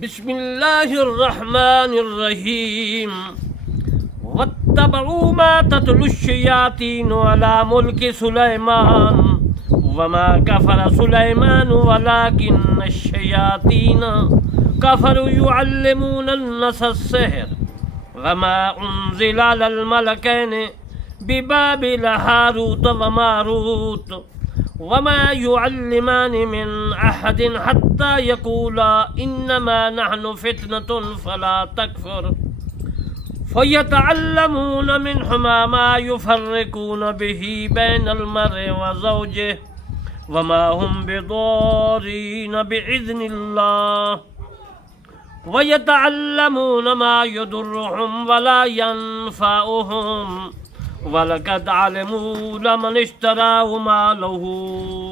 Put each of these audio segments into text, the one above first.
بسم اللہ الرحمن الرحیم واتبعوا ما تتلو الشیاطین علی ملک سلیمان وما کفر سلیمان ولکن الشیاطین کفروا یعلمون الناس السحر وما انزل علی الملکین ببابل ہاروت وماروت وما يعلمان من أحد حتى يقولا إنما نحن فتنة فلا تكفر فيتعلمون منهما ما يفرقون به بين المرء وزوجه وما هم بضارين بإذن الله ويتعلمون ما يضرهم ولا ينفعهم وَلَقَدْ عَلِمُوا لَمَنِ اشْتَرَاهُ مَا لَهُ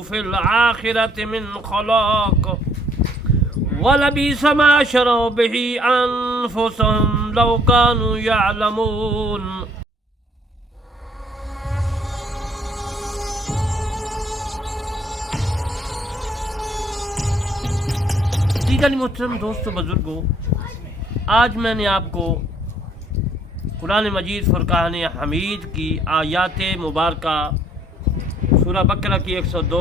فِي الْآخِرَةِ مِنْ خَلَاقٍ وَلَبِئْسَ مَا شَرَوْا بِهِ أَنفُسَهُمْ لَوْ كَانُوا يَعْلَمُونَ۔ دیگر محترم دوستو بزرگوں، آج میں نے آپ کو قرآن مجید فرقان حمید کی آیات مبارکہ سورہ بقرہ کی 102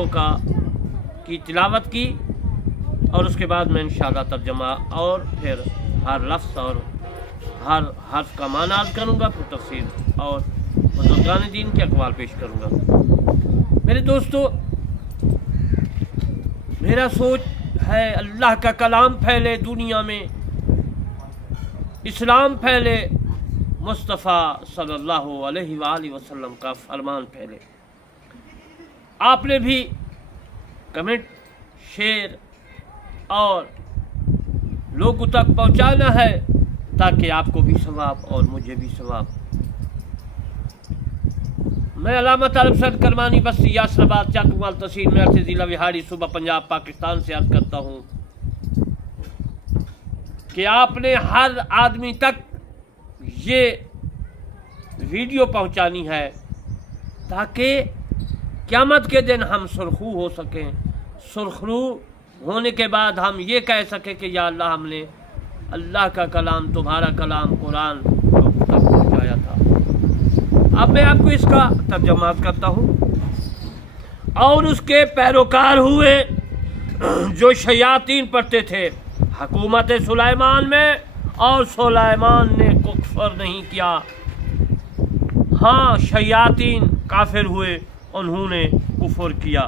کی تلاوت کی، اور اس کے بعد میں انشاءاللہ ترجمہ اور پھر ہر لفظ اور ہر حرف کا معنی عرض کروں گا، پھر تفسیر اور بزرگان دین کے اقوال پیش کروں گا۔ میرے دوستو، میرا سوچ ہے اللہ کا کلام پھیلے دنیا میں، اسلام پھیلے، مصطفیٰ صلی اللہ علیہ وآلہ وسلم کا فرمان پھیلے۔ آپ نے بھی کمنٹ، شیئر اور لوگوں تک پہنچانا ہے تاکہ آپ کو بھی ثواب اور مجھے بھی ثواب۔ میں علامہ طالب سید کرمانی بستی یاسر آباد چاکوال تحصیل میرٹھ ضلع وہاڑی صوبہ پنجاب پاکستان سے عرض کرتا ہوں کہ آپ نے ہر آدمی تک یہ ویڈیو پہنچانی ہے تاکہ قیامت کے دن ہم سرخرو ہو سکیں۔ سرخرو ہونے کے بعد ہم یہ کہہ سکیں کہ یا اللہ، ہم نے اللہ کا کلام، تمہارا کلام قرآن تک پہنچایا تھا۔ اب میں آپ کو اس کا ترجمہ کرتا ہوں۔ اور اس کے پیروکار ہوئے جو شیاطین پڑھتے تھے حکومت سلیمان میں، اور سلیمان نے کفر نہیں کیا۔ ہاں، شیاطین کافر ہوئے، انہوں نے کفر کیا۔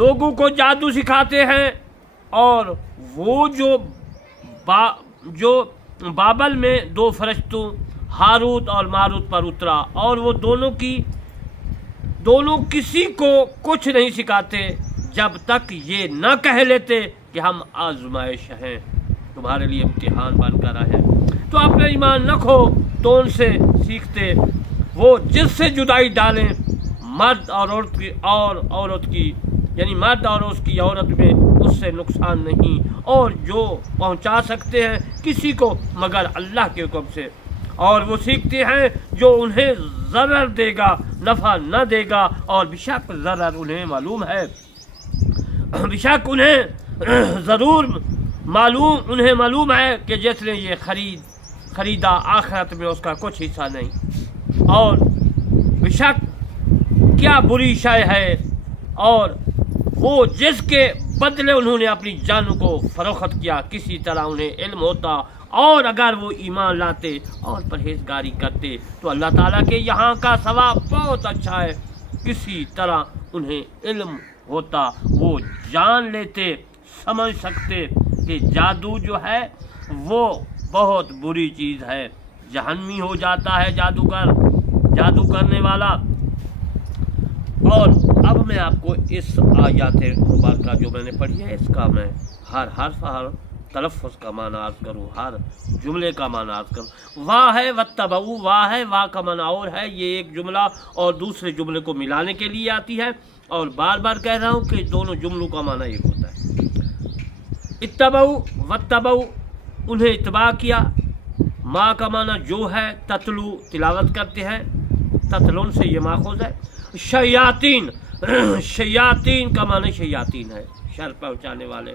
لوگوں کو جادو سکھاتے ہیں، اور وہ جو بابل میں دو فرشتوں ہاروت اور ماروت پر اترا، اور وہ دونوں کسی کو کچھ نہیں سکھاتے جب تک یہ نہ کہہ لیتے کہ ہم آزمائش ہیں، تمہارے لیے امتحان بن کر آئے ہیں۔ تو اپنا ایمان نہ کھو، تو ان سے سیکھتے۔ وہ جس سے جدائی ڈالیں، مرد اور عورت کی، یعنی مرد اور اس کی عورت میں اس سے نقصان نہیں، اور جو پہنچا سکتے ہیں کسی کو مگر اللہ کے حکم سے۔ اور وہ سیکھتے ہیں جو انہیں ضرر دے گا، نفع نہ دے گا، اور بیشک ضرر انہیں معلوم ہے، بیشک انہیں ضرور معلوم ہے کہ جس نے یہ خریدا آخرت میں اس کا کچھ حصہ نہیں، اور بیشک کیا بری شے ہے۔ اور وہ جس کے بدلے انہوں نے اپنی جانوں کو فروخت کیا، کسی طرح انہیں علم ہوتا، اور اگر وہ ایمان لاتے اور پرہیزگاری کرتے تو اللہ تعالیٰ کے یہاں کا ثواب بہت اچھا ہے۔ کسی طرح انہیں علم ہوتا، وہ جان لیتے، سمجھ سکتے کہ جادو جو ہے وہ بہت بری چیز ہے، جہنمی ہو جاتا ہے جادو کرنے والا۔ اور اب میں آپ کو اس آیات مبارکہ جو میں نے پڑھی ہے، اس کا میں ہر حرف، ہر تلفظ کا معنی عرض کروں، ہر جملے کا معنی عرض کروں۔ واہ ہے واتبعوا، واہ ہے، واہ کا معنی اور ہے، یہ ایک جملہ اور دوسرے جملے کو ملانے کے لیے آتی ہے، اور بار بار کہہ رہا ہوں کہ دونوں جملوں کا معنی ایک ہوتا ہے۔ اتبعوا، واتبعوا، انہیں اتباع کیا۔ ما کا معنی جو ہے، تتلو تلاوت کرتے ہیں، تتلون سے یہ ماخوذ ہے۔ شیاطین، شیاطین کا معنی شیاطین ہے، شر پہنچانے والے،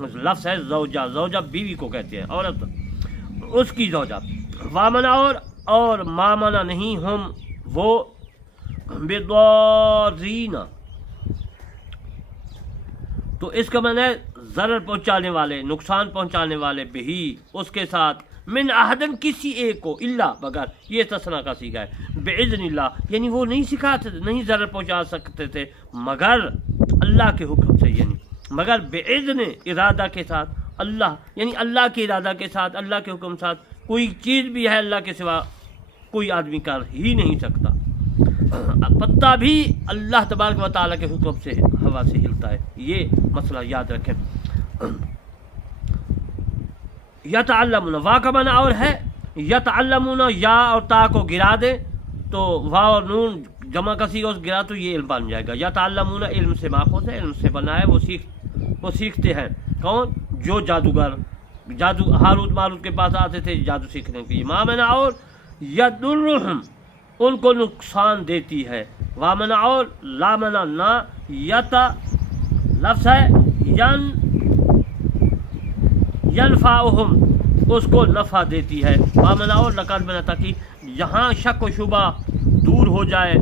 لفظ ہے زوجہ، زوجہ بیوی کو کہتے ہیں، عورت اس کی زوجہ۔ وامنا اور مامنا نہیں ہم وہ بضارین، تو اس کا معنی ہے ضرر پہنچانے والے، نقصان پہنچانے والے، بہی اس کے ساتھ، من احدن کسی ایک کو، الا مگر، یہ استثناء کا صیغہ ہے، باذن اللہ، یعنی وہ نہیں سکھاتے، نہیں ضرر پہنچا سکتے تھے مگر اللہ کے حکم سے، یعنی مگر باذن ارادہ کے ساتھ، اللہ یعنی اللہ کے ارادہ کے ساتھ، اللہ کے حکم کے ساتھ، کوئی چیز بھی ہے اللہ کے سوا کوئی آدمی کر ہی نہیں سکتا، پتا بھی اللہ تبارک و تعالیٰ کے حکم سے ہوا سے ہلتا ہے، یہ مسئلہ یاد رکھیں۔ یتعلمون، وا کا معنی اور ہے یتعلمون، یا اور تا کو گرا دے تو وا اور نون جمع کسی اس گرا تو یہ علم بن جائے گا۔ یتعلمون علم سے ماخوذ ہے، علم سے بنا ہے، وہ سیکھتے ہیں، کون؟ جو جادوگر، جادو ہاروت ماروت کے پاس آتے تھے جادو سیکھنے کے لیے۔ مامنا اور یدرہم، ان کو نقصان دیتی ہے، وامنا اور لامنا نہ، یتا لفظ ہے ینفعہم، اس کو نفع دیتی ہے، وامنا اور لقد بنا، تاکہ یہاں شک و شبہ دور ہو جائے،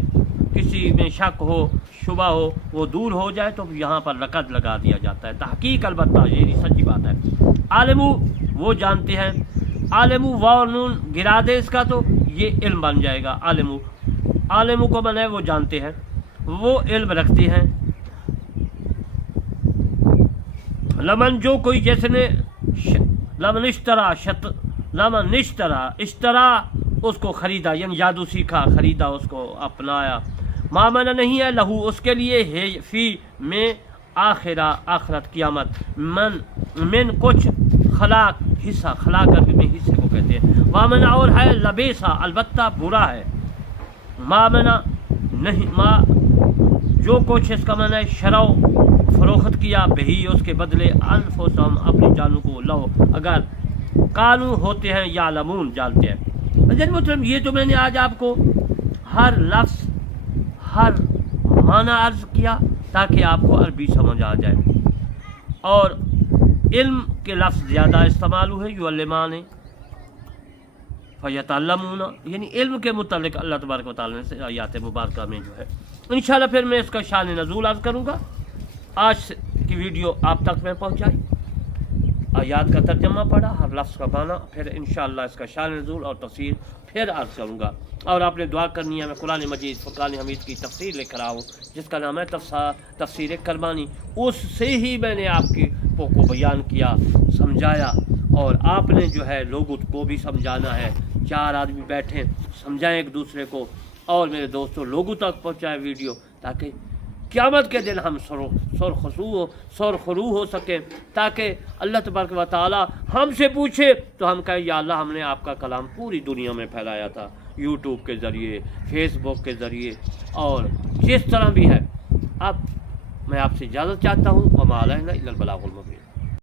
کسی میں شک ہو شبہ ہو وہ دور ہو جائے تو یہاں پر لقد لگا دیا جاتا ہے، تحقیق البتہ یہ سچی بات ہے۔ عالمو، وہ جانتے ہیں، عالمو واو نون گرا دے اس کا تو یہ علم بن جائے گا، عالمو، عالمو کو بنا ہے وہ جانتے ہیں، وہ علم رکھتے ہیں۔ لمن، جو کوئی جس نے، لمن اشترا اس کو خریدا، یعنی جادو سیکھا، خریدا، اس کو اپنایا، مامنا نہیں ہے لہو اس کے لیے، ہے فی میں آخرہ آخرت قیامت، من کچھ، خلاق حصہ، خلاق عربی میں حصے کو کہتے ہیں، مامنا اور ہے لبیسا البتہ برا ہے، مامنا نہیں، ما جو کچھ اس کا معنی ہے شرو فروخت کیا، بہی اس کے بدلے، انفسہم اپنی جانوں کو، لو اگر، کانو ہوتے ہیں، یعلمون جانتے ہیں۔ جن مطلب یہ تو میں نے آج آپ کو ہر لفظ ہر معنی عرض کیا تاکہ آپ کو عربی سمجھ آ جائے، اور علم کے لفظ زیادہ استعمال ہوئے، یعلمان فیتعلمون، یعنی علم کے متعلق اللہ تبارک و تعالیٰ نے آیات مبارکہ میں جو ہے، انشاءاللہ پھر میں اس کا شان نزول عرض کروں گا۔ آج کی ویڈیو آپ تک میں پہنچائی، آیات کا ترجمہ پڑھا، ہر لفظ کا معنی، پھر انشاءاللہ اس کا شان نزول اور تفسیر پھر عرض کروں گا، اور آپ نے دعا کرنی ہے۔ میں قرآن مجید فرقان حمید کی تفسیر لے کر آؤں جس کا نام ہے تفسیر کرمانی، اس سے ہی میں نے آپ کو بیان کیا، سمجھایا، اور آپ نے جو ہے لوگوں کو بھی سمجھانا ہے، چار آدمی بیٹھیں سمجھائیں ایک دوسرے کو، اور میرے دوستوں لوگوں تک پہنچائیں ویڈیو، تاکہ قیامت کے دن ہم سرخرو ہو سکیں، تاکہ اللہ تبارک و تعالی ہم سے پوچھے تو ہم کہیں یا اللہ ہم نے آپ کا کلام پوری دنیا میں پھیلایا تھا، یوٹیوب کے ذریعے، فیس بک کے ذریعے، اور جس طرح بھی ہے۔ اب میں آپ سے اجازت چاہتا ہوں، وما علینا الا البلاغ المبین۔